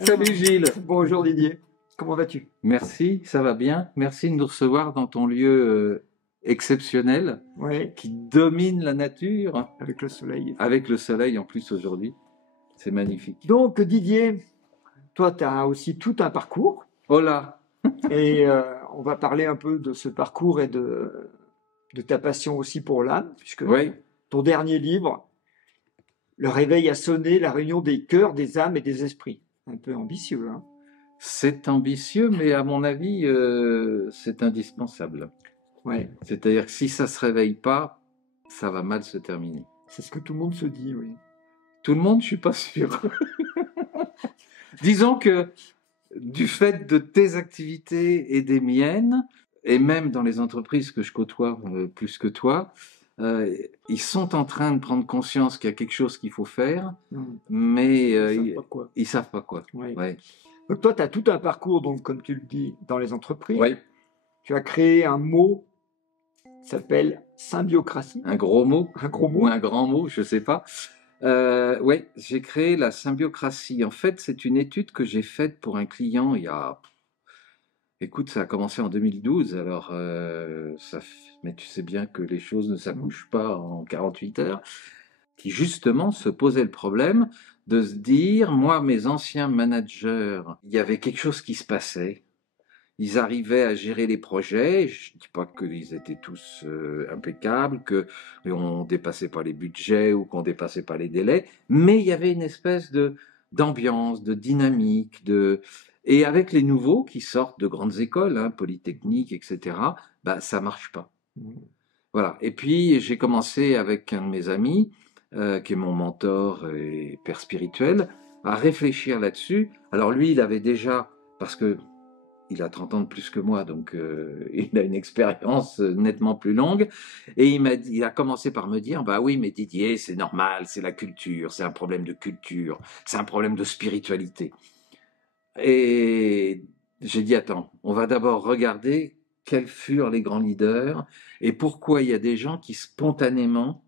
Salut Gilles. Bonjour Didier, comment vas-tu? Merci, ça va bien. Merci de nous recevoir dans ton lieu exceptionnel Oui, qui domine la nature avec le soleil. avec le soleil en plus aujourd'hui. C'est magnifique. Donc Didier, toi tu as aussi tout un parcours Oh là, et on va parler un peu de ce parcours et de ta passion aussi pour l'âme, puisque oui, ton dernier livre, Le réveil a sonné, la réunion des cœurs, des âmes et des esprits. Un peu ambitieux, hein? c'est ambitieux, mais à mon avis, c'est indispensable. Ouais, C'est-à-dire que si ça se réveille pas, ça va mal se terminer. c'est ce que tout le monde se dit, oui. Tout le monde, je suis pas sûr. Disons que du fait de tes activités et des miennes, et même dans les entreprises que je côtoie plus que toi, ils sont en train de prendre conscience qu'il y a quelque chose qu'il faut faire, Hmm. mais Ils savent pas quoi. ils savent pas quoi. Ouais. Ouais. Donc toi, tu as tout un parcours, donc comme tu le dis, dans les entreprises. Ouais. Tu as créé un mot qui s'appelle symbiocratie, Un gros mot un gros ou mot. un grand mot, je sais pas. Ouais, j'ai créé la symbiocratie. En fait, c'est une étude que j'ai faite pour un client il y a. Écoute, ça a commencé en 2012, alors mais tu sais bien que les choses ne s'accouchent pas en 48 heures, qui justement se posait le problème de se dire, moi, mes anciens managers, il y avait quelque chose qui se passait. Ils arrivaient à gérer les projets. Je ne dis pas qu'ils étaient tous impeccables, qu'on ne dépassait pas les budgets ou qu'on ne dépassait pas les délais, mais il y avait une espèce d'ambiance, de dynamique, et avec les nouveaux qui sortent de grandes écoles, hein, polytechniques, etc., bah, ça ne marche pas. Voilà. Et puis, j'ai commencé avec un de mes amis, qui est mon mentor et père spirituel, à réfléchir là-dessus. Alors lui, il avait déjà, parce que il a 30 ans de plus que moi, donc il a une expérience nettement plus longue. Et il a commencé par me dire, bah oui, mais Didier, c'est normal, c'est la culture, c'est un problème de culture, c'est un problème de spiritualité. Et j'ai dit, attends, on va d'abord regarder quels furent les grands leaders et pourquoi il y a des gens qui spontanément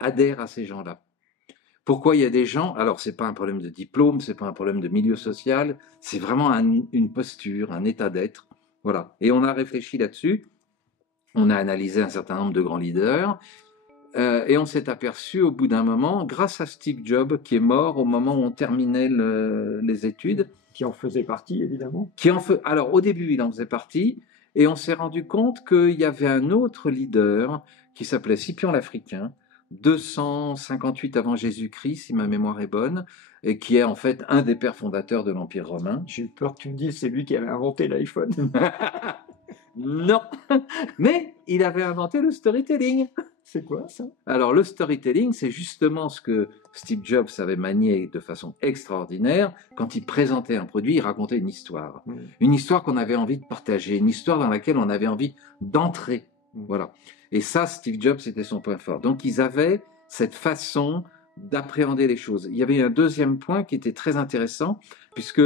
adhèrent à ces gens-là. Pourquoi il y a des gens, alors c'est pas un problème de diplôme, c'est pas un problème de milieu social, c'est vraiment une posture, un état d'être. Voilà. Et on a réfléchi là-dessus, on a analysé un certain nombre de grands leaders, et on s'est aperçu au bout d'un moment, grâce à Steve Jobs, qui est mort au moment où on terminait les études, Qui en faisait partie, évidemment. alors au début il en faisait partie, et on s'est rendu compte qu'il y avait un autre leader qui s'appelait Scipion l'Africain, 258 avant Jésus-Christ, si ma mémoire est bonne, et qui est en fait un des pères fondateurs de l'Empire romain. J'ai eu peur que tu me dises c'est lui qui avait inventé l'iPhone. Non, mais il avait inventé le storytelling. C'est quoi ça? Alors le storytelling, c'est justement ce que Steve Jobs avait manié de façon extraordinaire. Quand il présentait un produit, il racontait une histoire. Une histoire qu'on avait envie de partager, une histoire dans laquelle on avait envie d'entrer. Voilà. Et ça, Steve Jobs, c'était son point fort. Donc ils avaient cette façon d'appréhender les choses. Il y avait un deuxième point qui était très intéressant, puisque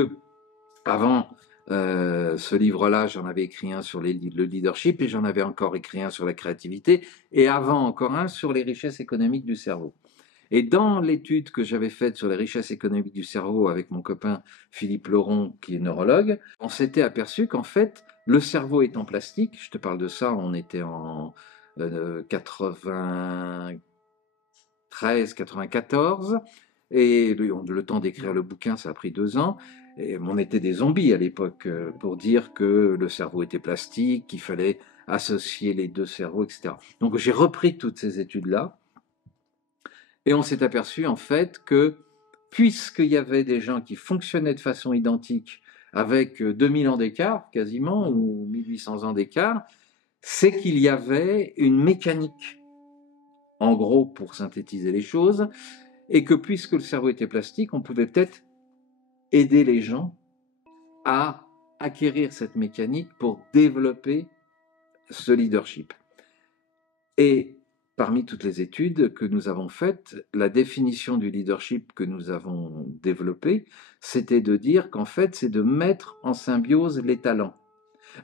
avant ce livre-là, j'en avais écrit un sur le leadership et j'en avais encore écrit un sur la créativité et avant encore un sur les richesses économiques du cerveau. Et dans l'étude que j'avais faite sur les richesses économiques du cerveau avec mon copain Philippe Laurent, qui est neurologue, on s'était aperçu qu'en fait, le cerveau étant plastique, je te parle de ça, on était en 93, 94, et le temps d'écrire le bouquin, ça a pris 2 ans. Et on était des zombies à l'époque pour dire que le cerveau était plastique, qu'il fallait associer les deux cerveaux, etc. Donc j'ai repris toutes ces études-là et on s'est aperçu en fait que puisqu'il y avait des gens qui fonctionnaient de façon identique avec 2000 ans d'écart quasiment ou 1800 ans d'écart, c'est qu'il y avait une mécanique, en gros pour synthétiser les choses, et que puisque le cerveau était plastique, on pouvait peut-être aider les gens à acquérir cette mécanique pour développer ce leadership. Et parmi toutes les études que nous avons faites, la définition du leadership que nous avons développée, c'était de dire qu'en fait, c'est de mettre en symbiose les talents,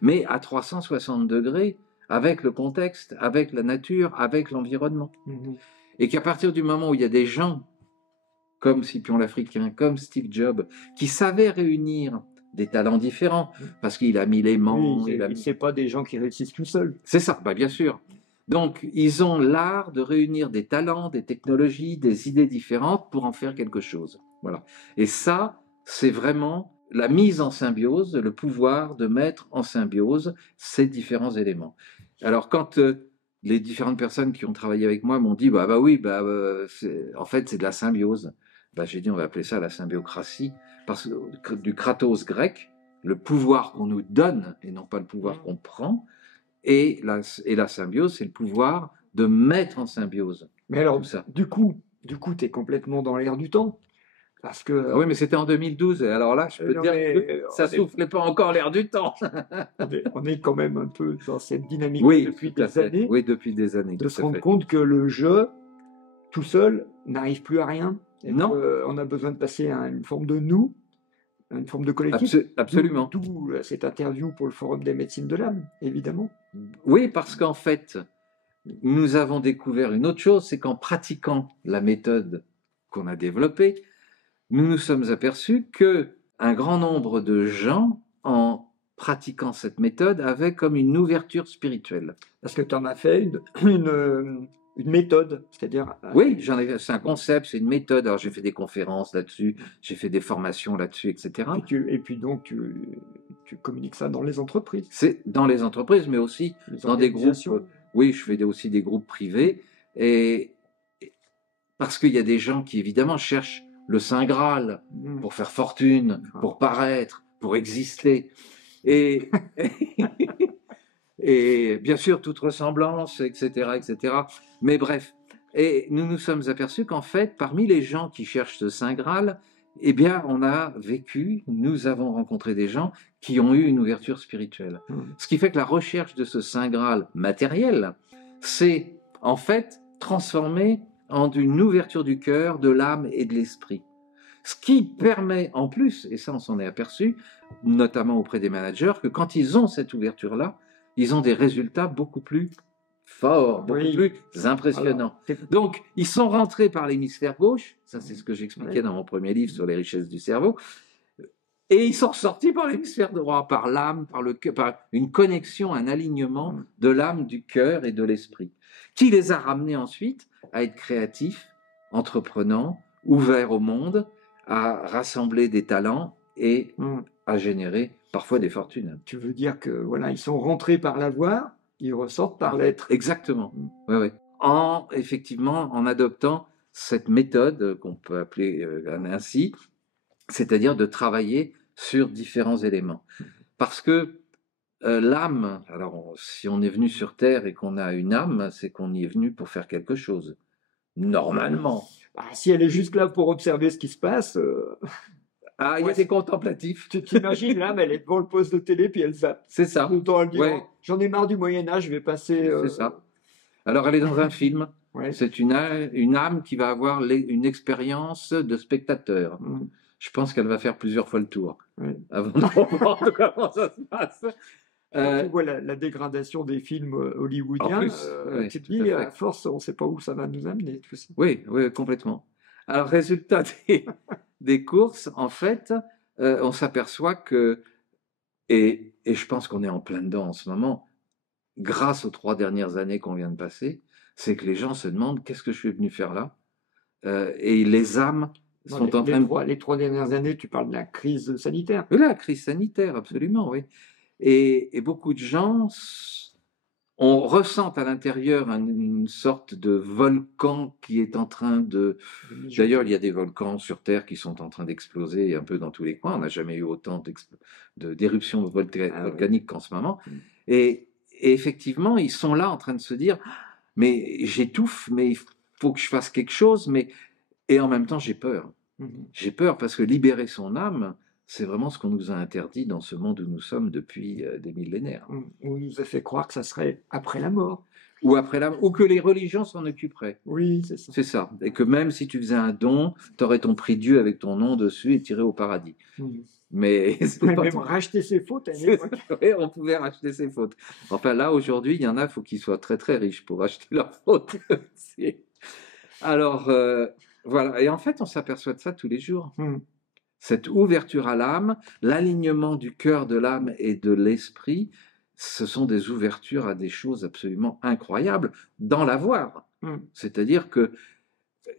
mais à 360 degrés avec le contexte, avec la nature, avec l'environnement. Et qu'à partir du moment où il y a des gens comme Scipion l'Africain, comme Steve Jobs, qui savaient réunir des talents différents, parce qu'il a mis l'aimant, Oui, c'est pas des gens qui réussissent tout seuls. c'est ça, bah bien sûr. Donc, ils ont l'art de réunir des talents, des technologies, des idées différentes pour en faire quelque chose. Voilà. Et ça, c'est vraiment la mise en symbiose, le pouvoir de mettre en symbiose ces différents éléments. Alors, quand les différentes personnes qui ont travaillé avec moi m'ont dit, bah oui, en fait, c'est de la symbiose. Bah, j'ai dit, on va appeler ça la symbiocratie, parce que du kratos grec, le pouvoir qu'on nous donne et non pas le pouvoir qu'on prend. Et la symbiose, c'est le pouvoir de mettre en symbiose Mais alors, tout ça. du coup, tu es complètement dans l'air du temps. Parce que, Ah oui, mais c'était en 2012, et alors là, je peux te non, dire mais que ça soufflait pas encore l'air du temps. on est quand même un peu dans cette dynamique Oui, depuis tout à des fait. années, Oui, depuis des années, de tout se à rendre fait. compte que le jeu, tout seul, n'arrive plus à rien. Et Non, qu'on a besoin de passer à une forme de nous, une forme de collectif. absolument. D'où cette interview pour le Forum des médecines de l'âme, évidemment. Oui, parce qu'en fait, nous avons découvert une autre chose, c'est qu'en pratiquant la méthode qu'on a développée, nous nous sommes aperçus que un grand nombre de gens, en pratiquant cette méthode, avaient comme une ouverture spirituelle. Parce que tu en as fait une méthode, c'est-à-dire... Oui, c'est un concept, c'est une méthode. Alors j'ai fait des conférences là-dessus, j'ai fait des formations là-dessus, etc. Et puis donc, tu communiques ça dans les entreprises. C'est dans les entreprises, mais aussi Les dans des groupes. organisations. Oui, je fais aussi des groupes privés. Et parce qu'il y a des gens qui, évidemment, cherchent le Saint Graal pour faire fortune, pour paraître, pour exister. Et, et bien sûr, toute ressemblance, etc., etc. Mais bref. Et nous nous sommes aperçus qu'en fait, parmi les gens qui cherchent ce Saint Graal, eh bien, on a vécu, nous avons rencontré des gens qui ont eu une ouverture spirituelle. Ce qui fait que la recherche de ce Saint Graal matériel, c'est en fait transformé en une ouverture du cœur, de l'âme et de l'esprit. Ce qui permet en plus, et ça on s'en est aperçu, notamment auprès des managers, que quand ils ont cette ouverture-là, ils ont des résultats beaucoup plus forts, beaucoup plus impressionnants. Donc, ils sont rentrés par l'hémisphère gauche, ça c'est ce que j'expliquais dans mon premier livre sur les richesses du cerveau, et ils sont ressortis par l'hémisphère droit, par l'âme, par le cœur, par une connexion, un alignement de l'âme, du cœur et de l'esprit, qui les a ramenés ensuite à être créatifs, entreprenants, ouverts au monde, à rassembler des talents et à générer parfois des fortunes. Tu veux dire que voilà, ils sont rentrés par l'avoir, ils ressortent par l'être. Exactement. Oui. Effectivement, en adoptant cette méthode qu'on peut appeler ainsi, c'est-à-dire de travailler sur différents éléments. Parce que l'âme, alors si on est venu sur Terre et qu'on a une âme, c'est qu'on y est venu pour faire quelque chose. Normalement. Si elle est juste là pour observer ce qui se passe... il y a des contemplatifs. Tu t'imagines, l'âme, elle est devant le poste de télé, puis elle zappe. C'est ça. Tout le temps, elle dit, j'en ai marre du Moyen-Âge, je vais passer... C'est ça. Alors, elle est dans un film. C'est une âme qui va avoir une expérience de spectateur. Je pense qu'elle va faire plusieurs fois le tour avant de comprendre comment ça se passe. Tu vois la dégradation des films hollywoodiens, tu te dis, à force, on ne sait pas où ça va nous amener. Tout ça. Oui, complètement. Alors, résultat des courses, en fait, on s'aperçoit que, et je pense qu'on est en plein dedans en ce moment, grâce aux 3 dernières années qu'on vient de passer, c'est que les gens se demandent qu'est-ce que je suis venu faire là, et les âmes sont en train de... Les 3 dernières années, tu parles de la crise sanitaire. Oui, la crise sanitaire, absolument, oui. Et beaucoup de gens, on ressent à l'intérieur une sorte de volcan qui est en train de... D'ailleurs, il y a des volcans sur Terre qui sont en train d'exploser un peu dans tous les coins. On n'a jamais eu autant d'éruptions volcaniques qu'en ce moment. Et effectivement, ils sont là en train de se dire, mais j'étouffe, mais il faut que je fasse quelque chose, et en même temps, j'ai peur. J'ai peur parce que libérer son âme, c'est vraiment ce qu'on nous a interdit dans ce monde où nous sommes depuis des millénaires. On nous a fait croire que ça serait après la mort. Ou que les religions s'en occuperaient. Oui, c'est ça. C'est ça. Et que même si tu faisais un don, tu aurais ton prix Dieu avec ton nom dessus et tiré au paradis. Mais même racheter ses fautes. Oui, on pouvait racheter ses fautes. Enfin là, aujourd'hui, il y en a, il faut qu'ils soient très très riches pour racheter leurs fautes. Alors, Voilà, et en fait, on s'aperçoit de ça tous les jours. Cette ouverture à l'âme, l'alignement du cœur, de l'âme et de l'esprit, ce sont des ouvertures à des choses absolument incroyables dans l'avoir. C'est-à-dire que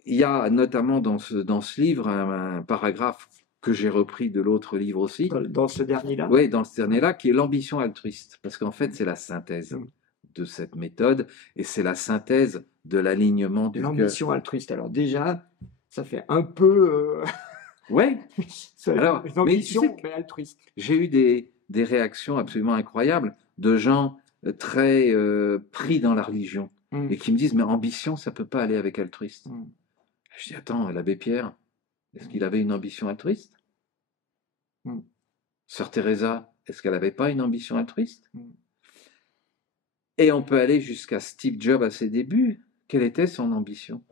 il y a notamment dans ce livre un paragraphe que j'ai repris de l'autre livre aussi. Dans ce dernier-là? Oui, dans ce dernier-là, qui est l'ambition altruiste. Parce qu'en fait, c'est la synthèse de cette méthode et c'est la synthèse de l'alignement du cœur. L'ambition altruiste. Alors déjà, ça fait un peu... Oui. Alors, une ambition, mais altruiste. J'ai eu des réactions absolument incroyables de gens très pris dans la religion et qui me disent, mais ambition, ça ne peut pas aller avec altruiste. Je dis, attends, l'abbé Pierre, est-ce qu'il avait une ambition altruiste? Sœur Teresa, est-ce qu'elle n'avait pas une ambition altruiste? Et on peut aller jusqu'à Steve Jobs à ses débuts. Quelle était son ambition?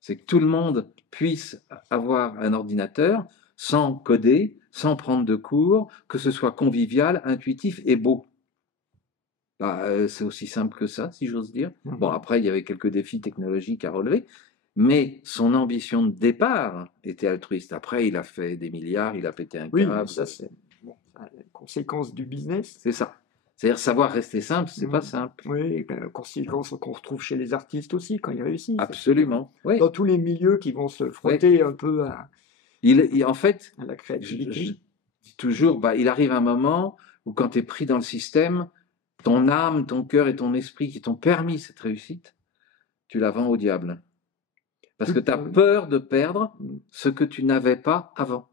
C'est que tout le monde puisse avoir un ordinateur sans coder, sans prendre de cours, que ce soit convivial, intuitif et beau. C'est aussi simple que ça, si j'ose dire. Bon, après, il y avait quelques défis technologiques à relever, mais son ambition de départ était altruiste. Après, il a fait des milliards, il a pété un câble. Oui, ça c'est la conséquence du business. C'est ça. C'est-à-dire savoir rester simple, c'est pas simple. Oui, conséquence qu'on retrouve chez les artistes aussi quand ils réussissent. Absolument. Oui. Dans tous les milieux qui vont se frotter un peu en fait, à la créativité. Je dis toujours, il arrive un moment où quand tu es pris dans le système, ton âme, ton cœur et ton esprit qui t'ont permis cette réussite, tu la vends au diable. Parce que tu as peur de perdre ce que tu n'avais pas avant.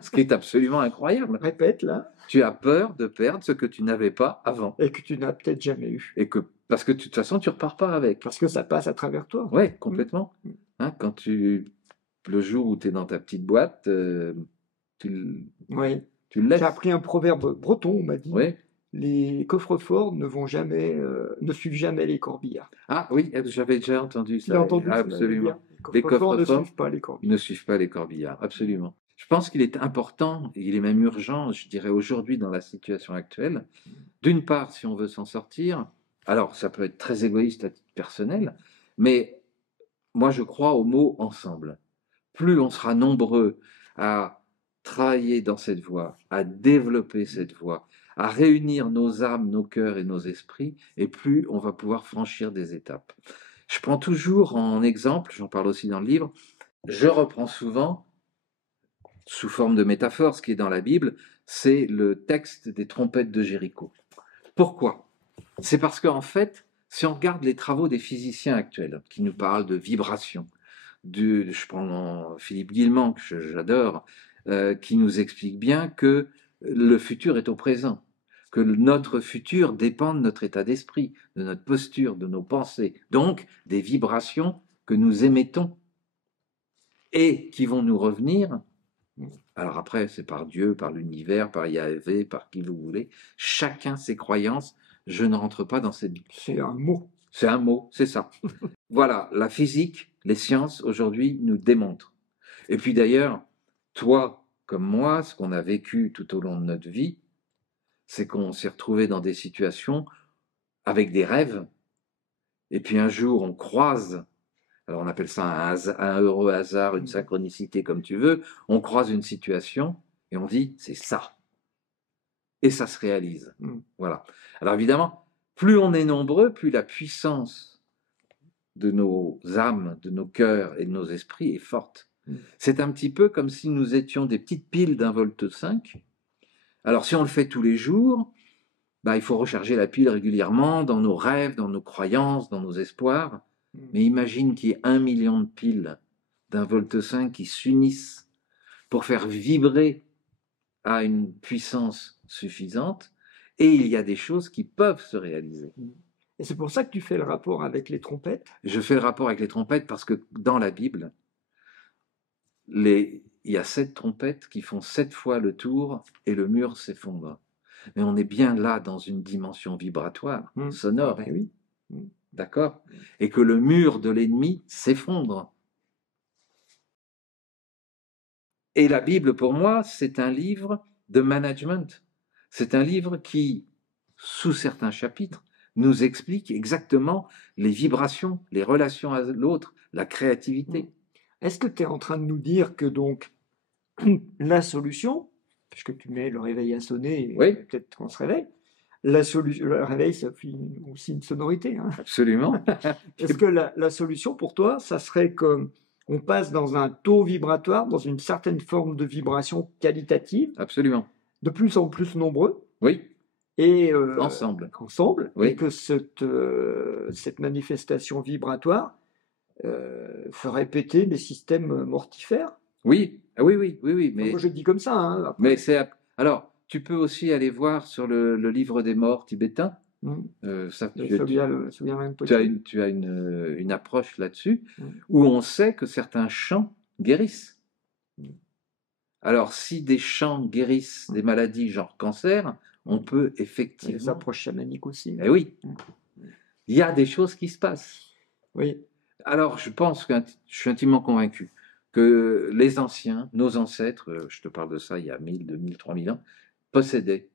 Ce qui est absolument incroyable. Répète là. Tu as peur de perdre ce que tu n'avais pas avant. Et que tu n'as peut-être jamais eu. Parce que de toute façon, tu ne repars pas avec. Parce que ça passe à travers toi. Oui, complètement. Hein, le jour où tu es dans ta petite boîte, tu le laisses. J'ai appris un proverbe breton, on m'a dit. Oui. Les coffres-forts ne suivent jamais les corbillards. Ah oui, j'avais déjà entendu ça. Tu l'as entendu, absolument. Les coffres-forts ne suivent pas les corbillards. Ne suivent pas les corbillards, absolument. Je pense qu'il est important, et il est même urgent, je dirais aujourd'hui dans la situation actuelle, d'une part, si on veut s'en sortir, alors ça peut être très égoïste à titre personnel, mais moi je crois au mot ensemble. Plus on sera nombreux à travailler dans cette voie, à développer cette voie, à réunir nos âmes, nos cœurs et nos esprits, et plus on va pouvoir franchir des étapes. Je prends toujours en exemple, j'en parle aussi dans le livre, je reprends souvent, sous forme de métaphore, ce qui est dans la Bible, c'est le texte des trompettes de Jéricho. Pourquoi? C'est parce qu'en fait, si on regarde les travaux des physiciens actuels, qui nous parlent de vibrations, je prends Philippe Guillemant, que j'adore, qui nous explique bien que le futur est au présent, que notre futur dépend de notre état d'esprit, de notre posture, de nos pensées, donc des vibrations que nous émettons et qui vont nous revenir. Alors après, c'est par Dieu, par l'univers, par Yahvé, par qui vous voulez. Chacun ses croyances. Je ne rentre pas dans cette... C'est un mot. C'est un mot, c'est ça. Voilà, la physique, les sciences, aujourd'hui, nous démontrent. Et puis d'ailleurs, toi comme moi, ce qu'on a vécu tout au long de notre vie, c'est qu'on s'est retrouvé dans des situations avec des rêves. Et puis un jour, on croise, alors on appelle ça un heureux hasard, une synchronicité, comme tu veux, on croise une situation et on dit, c'est ça. Et ça se réalise. Voilà. Alors évidemment, plus on est nombreux, plus la puissance de nos âmes, de nos cœurs et de nos esprits est forte. C'est un petit peu comme si nous étions des petites piles d'un volt 5. Alors si on le fait tous les jours, il faut recharger la pile régulièrement dans nos rêves, dans nos croyances, dans nos espoirs. Mais imagine qu'il y ait 1 million de piles d'un volt 5 qui s'unissent pour faire vibrer à une puissance suffisante, et il y a des choses qui peuvent se réaliser. Et c'est pour ça que tu fais le rapport avec les trompettes? Je fais le rapport avec les trompettes parce que dans la Bible, il y a 7 trompettes qui font 7 fois le tour et le mur s'effondre. Mais on est bien là dans une dimension vibratoire, sonore. Oui. D'accord? Et que le mur de l'ennemi s'effondre. Et la Bible, pour moi, c'est un livre de management. C'est un livre qui, sous certains chapitres, nous explique exactement les vibrations, les relations à l'autre, la créativité. est-ce que tu es en train de nous dire que donc la solution, puisque tu mets le réveil à sonner, et peut-être qu'on se réveille, le réveil, ça fait aussi une sonorité. Hein. Absolument. Est-ce que la solution pour toi, ça serait qu'on passe dans un taux vibratoire, dans une certaine forme de vibration qualitative, Absolument. de plus en plus nombreux, oui, et ensemble, oui. Et que cette manifestation vibratoire ferait péter les systèmes mortifères? Oui, oui, mais moi je dis comme ça. Hein, après. Mais c'est alors, tu peux aussi aller voir sur le livre des morts tibétain. Ça, tu as une approche là-dessus où on sait que certains chants guérissent. Alors, si des chants guérissent des maladies genre cancer, on peut effectivement... Les approches chamaniques aussi. Eh oui, il y a des choses qui se passent. Oui. Alors, je suis intimement convaincu que les anciens, nos ancêtres, je te parle de ça il y a 1000, 2000, 3000 ans, possédaient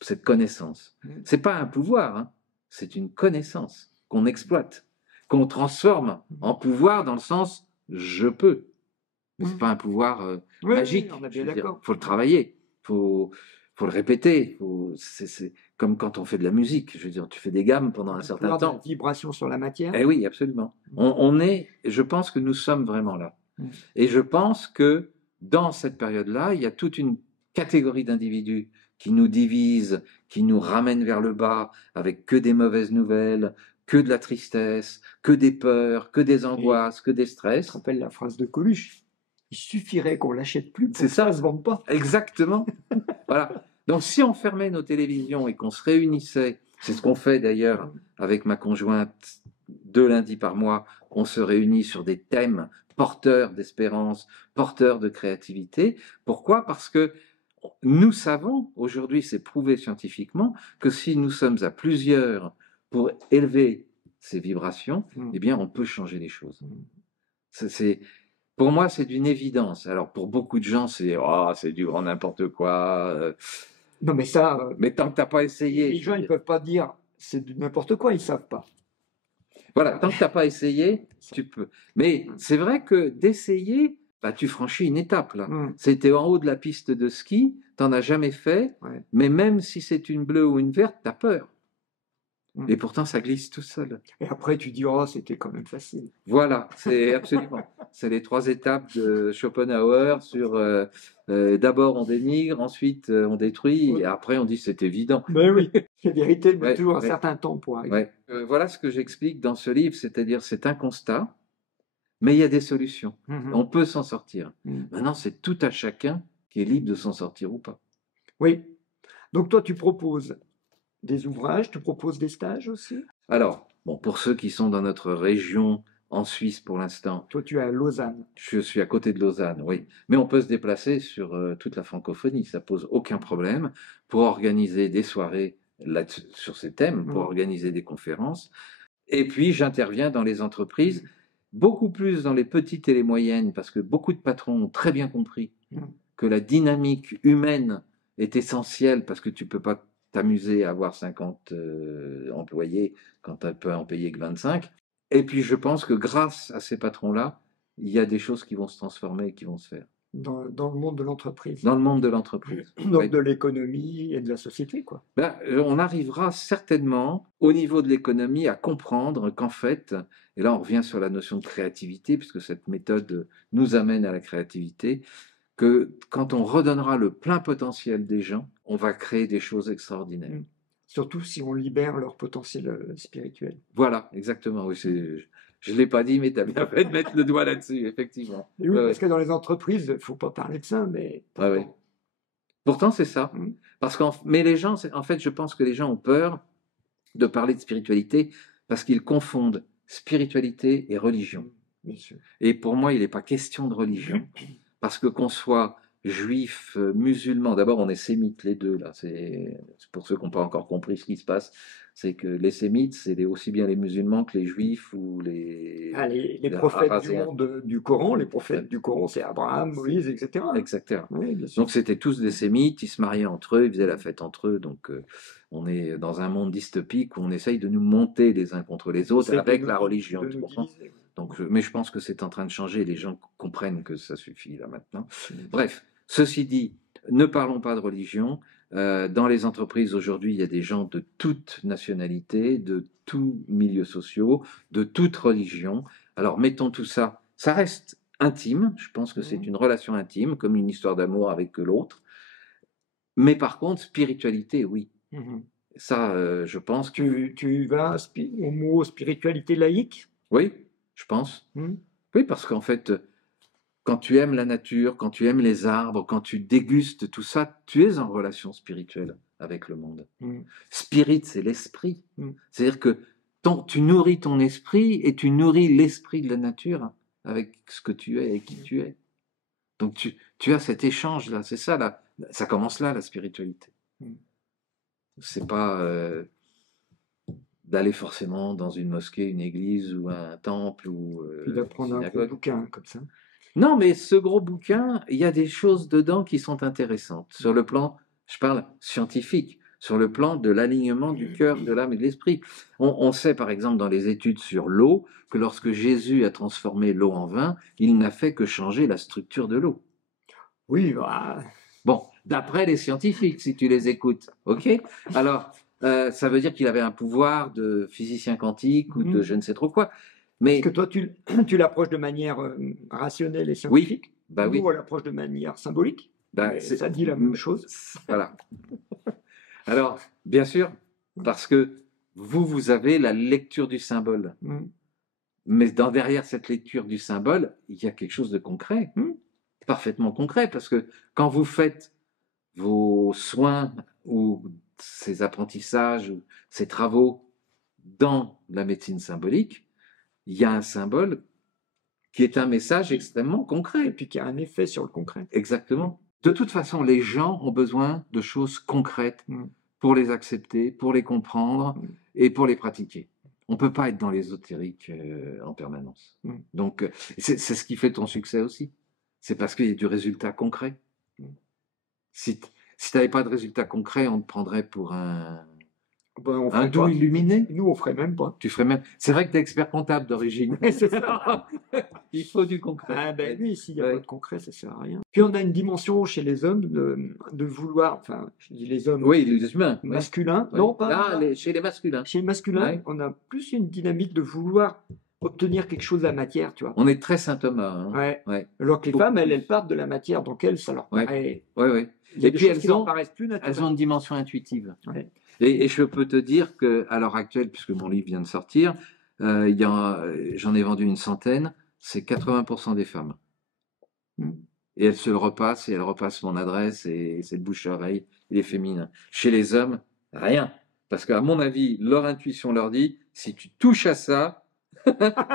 cette connaissance. C'est pas un pouvoir, hein, c'est une connaissance qu'on exploite, qu'on transforme en pouvoir dans le sens « je peux ». Mais c'est pas un pouvoir magique. On est bien d'accord. Faut le travailler, faut le répéter. C'est comme quand on fait de la musique. Je veux dire, tu fais des gammes pendant un certain temps. De la vibration sur la matière. Eh oui, absolument. Je pense que nous sommes vraiment là. Et je pense que dans cette période-là, il y a toute une catégorie d'individus qui nous divisent, qui nous ramènent vers le bas, avec que des mauvaises nouvelles, que de la tristesse, que des peurs, que des angoisses, que des stress. Je te rappelle la phrase de Coluche. Il suffirait qu'on l'achète plus pour que ça ne se vende pas. Exactement. Voilà. Donc, si on fermait nos télévisions et qu'on se réunissait, c'est ce qu'on fait d'ailleurs avec ma conjointe 2 lundis par mois, on se réunit sur des thèmes porteurs d'espérance, porteurs de créativité. Pourquoi? Parce que nous savons, aujourd'hui c'est prouvé scientifiquement, que si nous sommes à plusieurs pour élever ces vibrations, eh bien on peut changer les choses. Pour moi, c'est d'une évidence. Alors, pour beaucoup de gens, c'est du grand n'importe quoi. Non, mais ça... mais tant que tu n'as pas essayé... Les gens, ils ne peuvent pas dire c'est du n'importe quoi, ils ne savent pas. Voilà, tant que tu n'as pas essayé, tu peux. Mais c'est vrai que d'essayer, bah, tu franchis une étape, là. C'était en haut de la piste de ski, tu n'en as jamais fait, mais même si c'est une bleue ou une verte, tu as peur. Et pourtant, ça glisse tout seul. Et après, tu dis, oh, c'était quand même facile. Voilà, c'est absolument. C'est les 3 étapes de Schopenhauer sur d'abord on dénigre, ensuite on détruit, et après on dit c'est évident. Mais oui, la vérité met toujours un certain temps pour arriver. Voilà ce que j'explique dans ce livre, c'est-à-dire c'est un constat, mais il y a des solutions. On peut s'en sortir. Maintenant, c'est tout à chacun qui est libre de s'en sortir ou pas. Oui. Donc toi, tu proposes des ouvrages, tu proposes des stages aussi? Alors, bon, pour ceux qui sont dans notre région, en Suisse pour l'instant. Toi, tu es à Lausanne. Je suis à côté de Lausanne, oui. Mais on peut se déplacer sur toute la francophonie, ça pose aucun problème, pour organiser des soirées sur ces thèmes, pour organiser des conférences. Et puis, j'interviens dans les entreprises, beaucoup plus dans les petites et les moyennes, parce que beaucoup de patrons ont très bien compris que la dynamique humaine est essentielle, parce que tu ne peux pas t'amuser à avoir 50 employés quand tu peux en payer que 25. Et puis je pense que grâce à ces patrons-là, il y a des choses qui vont se transformer et qui vont se faire. Dans le monde de l'entreprise. Dans le monde de l'entreprise. Donc de l'économie et de la société, quoi. Ben, on arrivera certainement au niveau de l'économie à comprendre qu'en fait, et là on revient sur la notion de créativité, puisque cette méthode nous amène à la créativité, que quand on redonnera le plein potentiel des gens, on va créer des choses extraordinaires. Surtout si on libère leur potentiel spirituel. Voilà, exactement. Oui, je ne l'ai pas dit, mais tu as bien fait de mettre le doigt là-dessus, effectivement. Et oui, parce que dans les entreprises, il ne faut pas parler de ça, mais... Pourtant, c'est ça. Mais les gens, en fait, je pense que les gens ont peur de parler de spiritualité parce qu'ils confondent spiritualité et religion. Bien sûr. Et pour moi, il n'est pas question de religion. Parce que qu'on soit juif, musulman, d'abord on est sémites les deux, là. C'est pour ceux qui n'ont pas encore compris ce qui se passe, c'est que les sémites, c'est aussi bien les musulmans que les juifs ou les... les prophètes du Coran, les prophètes du Coran, c'est Abraham, Moïse, etc. Exactement. Oui, bien sûr. Donc c'était tous des sémites, ils se mariaient entre eux, ils faisaient la fête entre eux, donc on est dans un monde dystopique où on essaye de nous monter les uns contre les autres avec la religion. Donc, mais je pense que c'est en train de changer. Les gens comprennent que ça suffit là maintenant. Bref, ceci dit, ne parlons pas de religion. Dans les entreprises aujourd'hui, il y a des gens de toute nationalité, de tous milieux sociaux, de toute religion. Alors mettons tout ça. Ça reste intime. Je pense que c'est une relation intime, comme une histoire d'amour avec l'autre. Mais par contre, spiritualité, oui. Ça, je pense. Tu vas au mot spiritualité laïque? Oui, je pense. Oui, parce qu'en fait, quand tu aimes la nature, quand tu aimes les arbres, quand tu dégustes tout ça, tu es en relation spirituelle avec le monde. Spirit, c'est l'esprit. C'est-à-dire que tu nourris ton esprit et tu nourris l'esprit de la nature avec ce que tu es et qui tu es. Donc tu as cet échange-là, c'est ça, là. Ça commence là, la spiritualité. C'est pas d'aller forcément dans une mosquée, une église ou un temple ou d'apprendre un gros bouquin comme ça. Non, mais ce gros bouquin, il y a des choses dedans qui sont intéressantes. Sur le plan, je parle scientifique, sur le plan de l'alignement du cœur, de l'âme et de l'esprit. On sait par exemple dans les études sur l'eau que lorsque Jésus a transformé l'eau en vin, il n'a fait que changer la structure de l'eau. Oui, bah... Bon, d'après les scientifiques, si tu les écoutes, ok? Alors, ça veut dire qu'il avait un pouvoir de physicien quantique ou de je ne sais trop quoi. Mais... Est-ce que toi, tu l'approches de manière rationnelle et scientifique? Oui, bah oui. Nous, on l'approche de manière symbolique. Bah, ça dit la même chose. Voilà. Alors, bien sûr, parce que vous avez la lecture du symbole. Mais derrière cette lecture du symbole, il y a quelque chose de concret. Parfaitement concret, parce que quand vous faites vos soins ou ces apprentissages ou ces travaux dans la médecine symbolique, il y a un symbole qui est un message extrêmement concret. Et puis qui a un effet sur le concret. Exactement. De toute façon, les gens ont besoin de choses concrètes pour les accepter, pour les comprendre et pour les pratiquer. On ne peut pas être dans l'ésotérique en permanence. Donc, c'est ce qui fait ton succès aussi. C'est parce qu'il y a du résultat concret. Si tu n'avais pas de résultat concret, on te prendrait pour un doux illuminé. Nous, on ferait même pas. Tu ferais même. C'est vrai que tu es expert comptable d'origine. C'est ça. Il faut du concret. Ah ben oui, s'il n'y a pas de concret, ça ne sert à rien. Puis on a une dimension chez les hommes de vouloir, enfin, je dis les hommes. Oui, les humains. Masculins. Oui. Non, pas. Chez les masculins. Chez les masculins, on a plus une dynamique de vouloir obtenir quelque chose de la matière, tu vois. On est très Saint Thomas. Hein. Ouais. Alors que les femmes, elles partent de la matière, donc elles, ça leur paraît. Oui. Et puis elles ont une dimension intuitive. Ouais. Et je peux te dire qu'à l'heure actuelle, puisque mon livre vient de sortir, j'en ai vendu une centaine, c'est 80% des femmes. Et elles se le repassent, et elles repassent mon adresse, et c'est de bouche à oreille, il est féminin. Chez les hommes, rien. Parce qu'à mon avis, leur intuition leur dit, si tu touches à ça,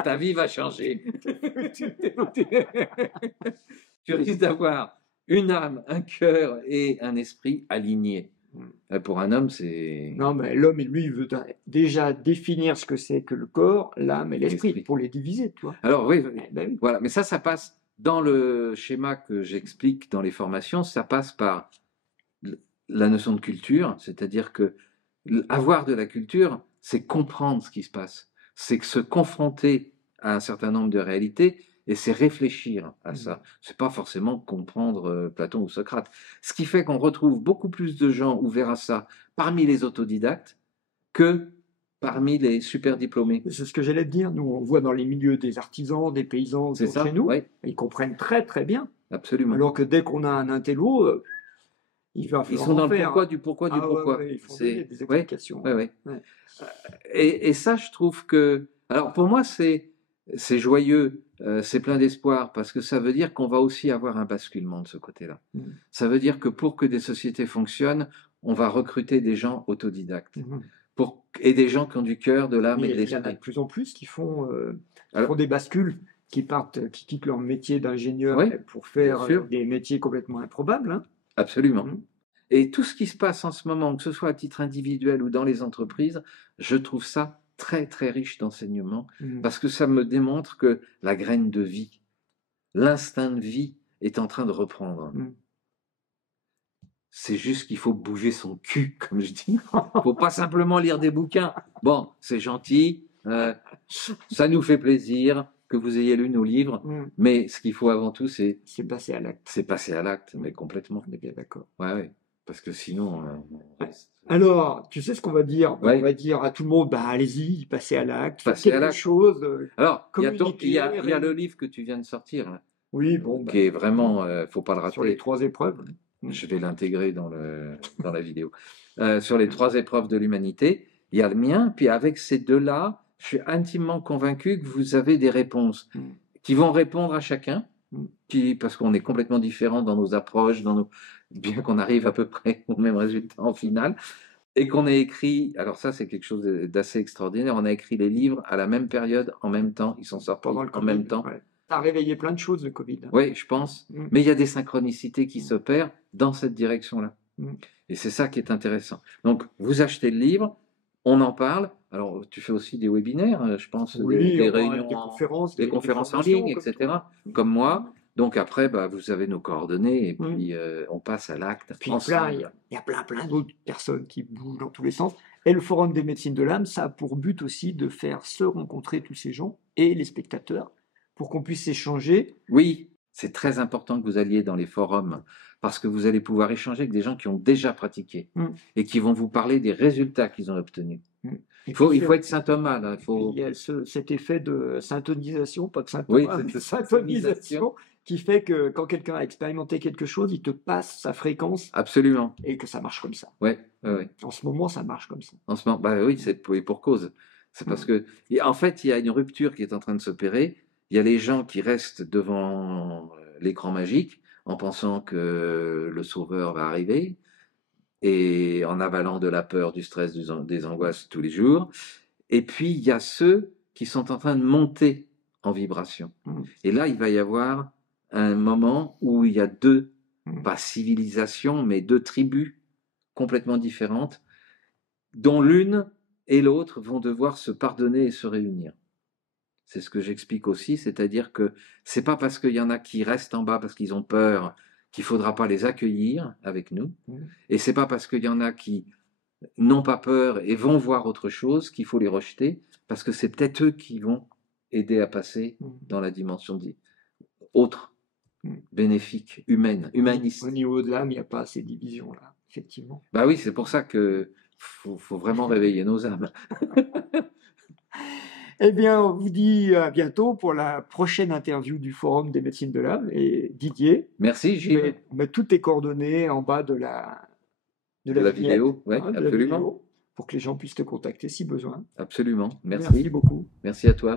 ta vie va changer. Tu risques d'avoir une âme, un cœur et un esprit alignés. Pour un homme, c'est... Non, mais l'homme, lui, il veut déjà définir ce que c'est que le corps, l'âme et l'esprit, pour les diviser, tu vois. Alors, oui. Voilà. Mais ça passe, dans le schéma que j'explique dans les formations, ça passe par la notion de culture, c'est-à-dire que avoir de la culture, c'est comprendre ce qui se passe. C'est se confronter à un certain nombre de réalités et c'est réfléchir à ça. C'est pas forcément comprendre Platon ou Socrate. Ce qui fait qu'on retrouve beaucoup plus de gens ouverts à ça parmi les autodidactes que parmi les super diplômés. C'est ce que j'allais te dire. Nous, on voit dans les milieux des artisans, des paysans chez nous, ils comprennent très très bien. Absolument. Alors que dès qu'on a un intello, ils sont dans le pourquoi du pourquoi. Ouais, ils font des explications. Et ça, je trouve que... Alors pour moi, c'est joyeux, c'est plein d'espoir, parce que ça veut dire qu'on va aussi avoir un basculement de ce côté-là. Ça veut dire que pour que des sociétés fonctionnent, on va recruter des gens autodidactes, et des gens qui ont du cœur, de l'âme et de l'esprit. Il y en a de plus en plus qui font des bascules, qui quittent leur métier d'ingénieur pour faire des métiers complètement improbables. Hein. Absolument. Et tout ce qui se passe en ce moment, que ce soit à titre individuel ou dans les entreprises, je trouve ça très très riche d'enseignement, parce que ça me démontre que la graine de vie, l'instinct de vie est en train de reprendre. C'est juste qu'il faut bouger son cul, comme je dis. Il faut pas simplement lire des bouquins. Bon, c'est gentil, ça nous fait plaisir, que vous ayez lu nos livres, mais ce qu'il faut avant tout, c'est passer à l'acte. C'est passer à l'acte, mais complètement. On est bien d'accord. Ouais. Parce que sinon, on reste... Alors, tu sais ce qu'on va dire? On va dire à tout le monde, allez-y, passez à l'acte, faites quelque chose. Alors, il y a le livre que tu viens de sortir, là, oui, bon, qui est vraiment, faut pas le rater. Sur les 3 épreuves. Je vais l'intégrer dans la vidéo. Sur les 3 épreuves de l'humanité, il y a le mien, puis avec ces deux-là, je suis intimement convaincu que vous avez des réponses qui vont répondre à chacun, parce qu'on est complètement différents dans nos approches, bien qu'on arrive à peu près au même résultat en finale, et qu'on ait écrit, alors ça c'est quelque chose d'assez extraordinaire, on a écrit les livres à la même période, en même temps, ils sont sortis en même temps. Ouais. Ça a réveillé plein de choses, le Covid. Oui, je pense, mais il y a des synchronicités qui s'opèrent dans cette direction-là. Et c'est ça qui est intéressant. Donc, vous achetez le livre, on en parle. Alors, tu fais aussi des webinaires, je pense, des réunions, des conférences en ligne, etc., comme moi. Donc après, vous avez nos coordonnées et puis on passe à l'acte. Puis il y a plein d'autres personnes qui bougent dans tous les sens. Et le Forum des médecines de l'âme, ça a pour but aussi de faire se rencontrer tous ces gens et les spectateurs pour qu'on puisse échanger. Oui, c'est très important que vous alliez dans les forums parce que vous allez pouvoir échanger avec des gens qui ont déjà pratiqué et qui vont vous parler des résultats qu'ils ont obtenus. Il faut être saint Thomas. Là. Il y a cet effet de syntonisation, pas de saint Thomas, mais de syntonisation, qui fait que quand quelqu'un a expérimenté quelque chose, il te passe sa fréquence. Absolument. Et que ça marche comme ça. Ouais. En ce moment, ça marche comme ça. En ce moment, oui, c'est pour cause. C'est parce que, en fait, il y a une rupture qui est en train de s'opérer. Il y a les gens qui restent devant l'écran magique en pensant que le sauveur va arriver et en avalant de la peur, du stress, des angoisses tous les jours. Et puis, il y a ceux qui sont en train de monter en vibration. Et là, il va y avoir un moment où il y a deux, pas civilisations, mais deux tribus complètement différentes, dont l'une et l'autre vont devoir se pardonner et se réunir. C'est ce que j'explique aussi, c'est-à-dire que c'est pas parce qu'il y en a qui restent en bas parce qu'ils ont peur qu'il faudra pas les accueillir avec nous, et c'est pas parce qu'il y en a qui n'ont pas peur et vont voir autre chose qu'il faut les rejeter, parce que c'est peut-être eux qui vont aider à passer dans la dimension autre, bénéfique, humaniste. Au niveau de l'âme, il n'y a pas ces divisions-là, effectivement. Bah oui, c'est pour ça que faut vraiment réveiller nos âmes. Eh bien, on vous dit à bientôt pour la prochaine interview du Forum des médecines de l'âme. Et Didier, merci Gilles. Mets toutes tes coordonnées en bas de la vidéo, absolument. Pour que les gens puissent te contacter si besoin. Absolument, merci. Merci beaucoup. Merci à toi.